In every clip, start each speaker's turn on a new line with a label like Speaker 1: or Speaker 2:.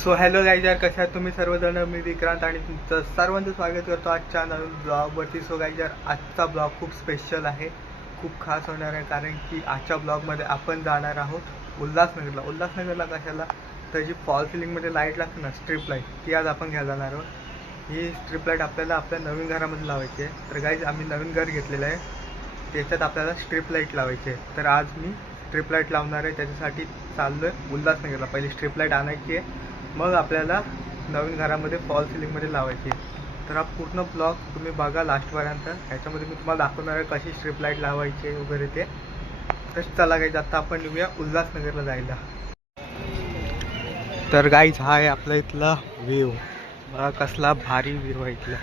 Speaker 1: So hello गायजर कशा तुम्ही? सर्वजण मी विक्रांत आणि तुमचं सर्वांचं स्वागत करतो आजच्या नवीन ब्लॉगवरती. सो गायजर आजचा ब्लॉग खूप स्पेशल आहे. खूप खास होणार आहे कारण की आजच्या ब्लॉगमध्ये आपण जाणार आहोत उल्हासनगरला. उल्हासनगरला कशाला? तर जी फॉल सिलिंगमध्ये लाइट लागते ना स्ट्रीप लाइट ती आज आपण घ्यायला जाणार आहोत. ही स्ट्रीप लाइट आपल्याला आपल्या नवीन घरामध्ये लावायची आहे. तर गाईज आम्ही नवीन घर घेतलेलं आहे. त्याच्यात आपल्याला स्ट्रीप लाइट लावायची आहे. तर आज मी स्ट्रीप लाइट लावणार आहे. त्याच्यासाठी चाललो आहे उल्हासनगरला. पहिली स्ट्रीप लाइट आणायची आहे. मग आपल्याला नवीन घरामध्ये फॉल सिलिंगमध्ये लावायची आहे. तर हा पूर्ण ब्लॉग तुम्ही बघा लास्टपर्यंत ह्याच्यामध्ये मी तुम्हाला दाखवणार आहे कशी स्ट्रीप लाइट लावायची आहे वगैरे ते. तर चला गाईज आता आपण निघूया उल्हासनगरला जायला. तर गाईज हा आहे आपला इथला व्ह्यू बघा कसला भारी व्ह्यू आहे इथला.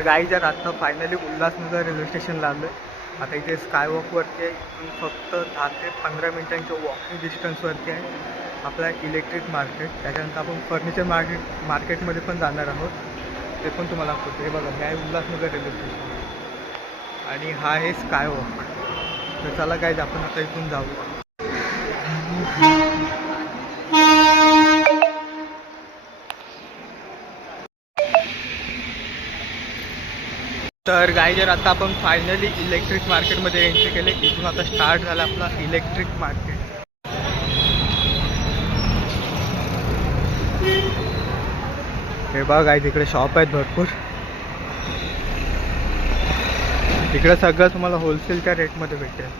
Speaker 1: तर गाईच्या जर फायनली उल्हासनगर रेल्वे स्टेशनला आलो आता इथे स्कायवॉकवरती आहे. इथून फक्त दहा ते पंधरा मिनिटांच्या वॉकिंग डिस्टन्सवरती आहे. आपला इलेक्ट्रिक मार्केट त्याच्यानंतर आपण फर्निचर मार्केट मार्केटमध्ये पण जाणार आहोत. ते पण तुम्हाला हे बघा हे आहे उल्हासनगर रेल्वे स्टेशन आणि हा आहे स्कायवॉक तर चला काय आपण आता इथून जाऊ तर गाय जर आता आपण फायनली इलेक्ट्रिक मार्केटमध्ये एंट्री केले इथून आता स्टार्ट झाला आपला इलेक्ट्रिक मार्केट हे बघा काय तिकडे शॉप आहेत भरपूर. तिकडे सगळं तुम्हाला होलसेलच्या रेटमध्ये भेटेल.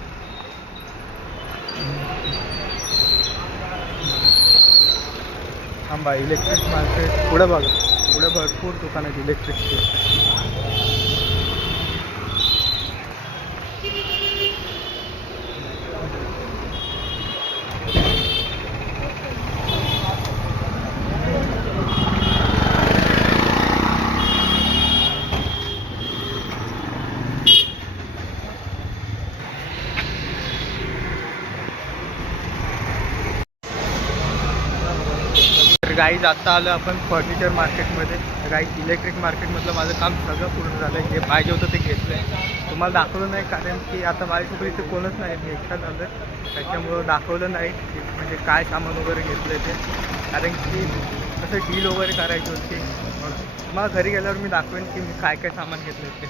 Speaker 1: थांबा इलेक्ट्रिक मार्केट पुढे बघा. पुढे भरपूर दुकान आहेत इलेक्ट्रिकची तर गाईज आत्ता आलं आपण फर्निचर मार्केटमध्ये. गाईज इलेक्ट्रिक मार्केटमधलं माझं काम सगळं पूर्ण झालं आहे जे पाहिजे होतं ते घेतलं आहे तुम्हाला दाखवलं नाही कारण की आता माझ्यासोबत इथे कोणच नाही मी एकटाच झालं त्याच्यामुळं दाखवलं नाही की म्हणजे काय सामान वगैरे घेतलं आहे ते. कारण की कसं डील वगैरे करायची होती. तुम्हाला घरी गेल्यावर मी दाखवेन की मी काय काय सामान घेतलं ते.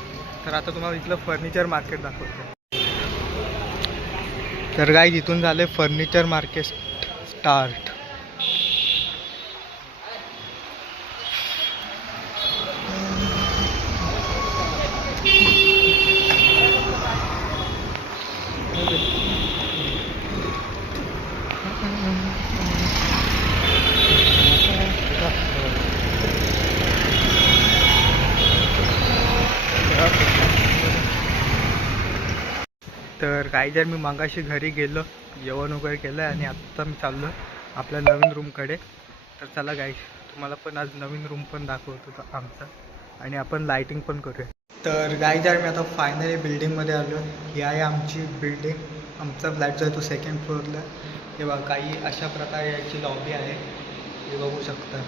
Speaker 1: तर आता तुम्हाला इथलं फर्निचर मार्केट दाखवतो. तर गाईज इथून झालं फर्निचर मार्केट स्टार्ट तर काही जर मी मागाशी घरी गेलो जेवण वगैरे केलं आणि आत्ता मी चाललो आपल्या नवीन रूमकडे तर चला गाई तुम्हाला पण आज नवीन रूम पण दाखवतो आमचा. आणि आपण लाईटिंग पण करूया. तर गाई जर मी आता फायनली बिल्डिंगमध्ये आलो. ही आहे आमची बिल्डिंग आमचा फ्लॅट जो आहे तो सेकंड फ्लोअरला किंवा काही अशा प्रकारे याची लॉबी आहे. हे बघू शकता.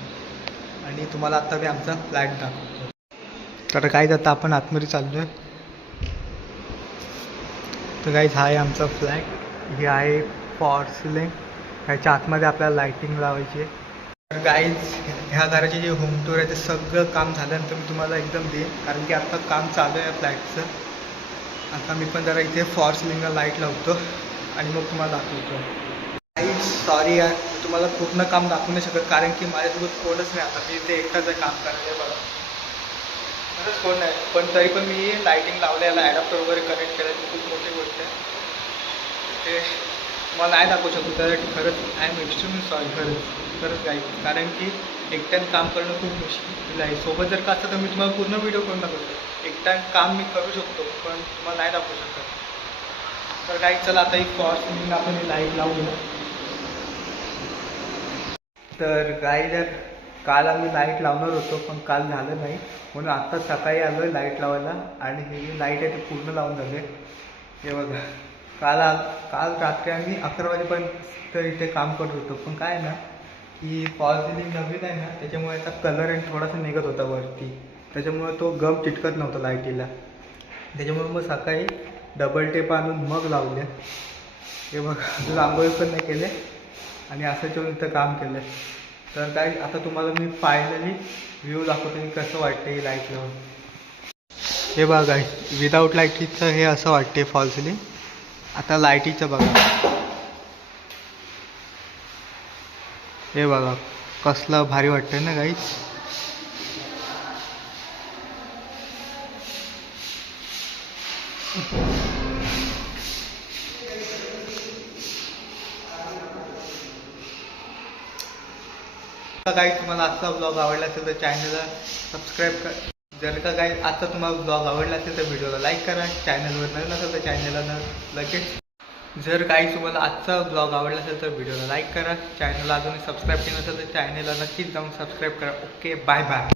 Speaker 1: आणि तुम्हाला आत्ता मी आमचा फ्लॅट दाखवतो. तर काय आता आपण आतमध्ये चाललो आहे तर गाईज हा आहे आमचा फ्लॅट हे आहे फॉर सिलिंग ह्याच्या आतमध्ये आपल्याला लाईटिंग लावायची आहे. तर गाईज ह्या घराचे जे होम टूर आहे ते सगळं काम झाल्यानंतर मी तुम्हाला एकदम देईन. कारण की आता काम चालू आहे फ्लॅटचं आता मी पण जरा इथे फॉर सिलिंगला लाइट लावतो आणि मग तुम्हाला दाखवतो. गाईज सॉरी यार तुम्हाला पूर्ण काम दाखवू नाही शकत. कारण की माझ्यासोबत कोणच नाही आता. मी इथे एकटाच आहे काम करायला. बघा खरंच कोण नाही. पण तरी पण मी लाईटिंग लावलेला ॲडॅप्टर वगैरे कनेक्ट केलं ती खूप मोठी गोष्ट आहे. ते मला नाही दाखवू शकतो त्यासाठी खरंच आय एम एक्स्ट्रीमली सॉरी खरंच खरंच काही कारण की एकट्याने काम करणं खूप मुश्किल आहे. सोबत जर का असतं तर मी तुम्हाला पूर्ण व्हिडिओ करून दाखवतो. एकट्याने काम मी करू शकतो पण तुम्हाला नाही दाखवू शकत. तर काही चला आता एक फॉर आपण लाइट लावूया. तर काही जर काल आम्ही लाइट लावणार होतो पण काल झालं नाही. म्हणून आत्ता सकाळी आलो आहे लाइट लावायला आणि हे जी लाइट आहे ते पूर्ण लावून झाले. हे बघा. काल आ काल रात्री आम्ही अकरा वाजेपर्यंत इथे काम करत होतो. पण काय ना की फॉल सिलिंग नवीन आहे ना त्याच्यामुळे याचा कलर आणि थोडासा निघत होता वरती. त्याच्यामुळे तो गम चिटकत नव्हता लाईटीला त्याच्यामुळे मग सकाळी डबल टेप आणून मग लावले. हे बघा. अजून पण नाही केले. आणि असं ठेवून इथं काम केलं तर काय आता तुम्हाला मी फायनली व्ह्यू दाखवतो मी कसं वाटते ही लाइट लावून. हे बघा विदाऊट लाईटीचं हे असं वाटते फॉल सिलिंग आता लाईटीचं बघा. हे बघा कसलं भारी वाटतंय ना गाईच काही तुम्हाला आजचा ब्लॉग आवडला असेल तर चॅनलला सबस्क्राईब कर. जर का काही आजचा तुम्हाला ब्लॉग आवडला असेल तर व्हिडिओला लाईक करा. चॅनलवर नवीन असेल तर चॅनलला न लगेच. जर काही तुम्हाला आजचा ब्लॉग आवडला असेल तर व्हिडिओला लाईक करा. चॅनलला अजूनही सबस्क्राईब केलं असेल तर चॅनलला नक्कीच जाऊन सबस्क्राईब करा. Okay bye bye